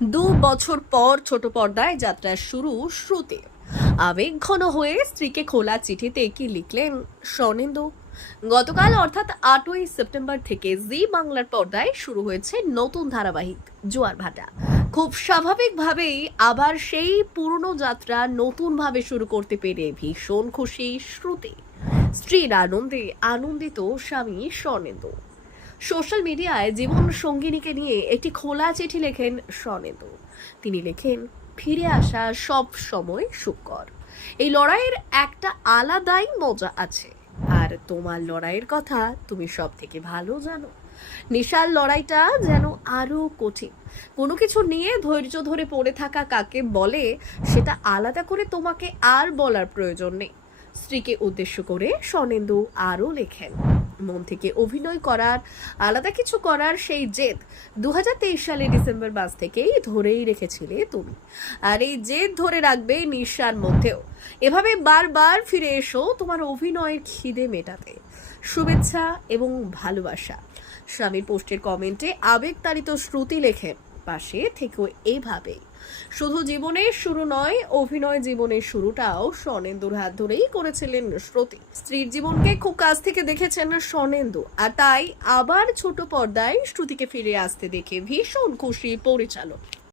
দু বছর পর ছোট পর্দায় যাত্রা শুরু শ্রুতি। আবেগ ঘন হয়ে স্ত্রীকে খোলা চিঠিতে কি লিখলেন স্বর্ণেন্দু গতকাল অর্থাৎ আটই সেপ্টেম্বর থেকে জি বাংলার পর্দায় শুরু হয়েছে নতুন ধারাবাহিক, জোয়ার ভাটা। খুব স্বাভাবিকভাবেই আবার সেই পুরনো যাত্রা নতুনভাবে শুরু করতে পেরে ভীষণ খুশি শ্রুতি। স্ত্রীর আনন্দে আনন্দিত স্বামী স্বর্ণেন্দু সোশ্যাল মিডিয়ায় জীবন সঙ্গিনীকে নিয়ে একটি খোলা চিঠি লেখেন স্বর্ণেন্দু তিনি লেখেন, ফিরে আসা সব সময় সুকর এই লড়াইয়ের একটা আলাদাই মজা আছে। আর তোমার লড়াইয়ের কথা তুমি সব থেকে ভালো জানো। নিশার লড়াইটা যেন আরও কঠিন। কোনো কিছু নিয়ে ধৈর্য ধরে পড়ে থাকা কাকে বলে, সেটা আলাদা করে তোমাকে আর বলার প্রয়োজন নেই। স্ত্রীকে উদ্দেশ্য করে স্বর্ণেন্দু আরও লেখেন মন থেকে অভিনয় করার, আলাদা কিছু করার সেই জেদ দু হাজার তেইশ সালের ডিসেম্বর মাস থেকেই ধরেই রেখেছিলে তুমি। আর এই জেদ ধরে রাখবে নিঃশ্বার মধ্যেও। এভাবে বারবার ফিরে এসো তোমার অভিনয়ের খিদে মেটাতে। শুভেচ্ছা এবং ভালোবাসা। স্বামীর পোস্টের কমেন্টে আবেগতাড়িত শ্রুতি লেখে পাশে থেকেও এইভাবেই শুধু জীবনের শুরু নয়, অভিনয় জীবনের শুরুটাও স্বনেন্দুর হাত ধরেই করেছিলেন শ্রুতি। স্ত্রীর জীবনকে খুব কাছ থেকে দেখেছেন স্বনেন্দু আর তাই আবার ছোট পর্দায় শ্রুতিকে ফিরে আসতে দেখে ভীষণ খুশি পরিচালক।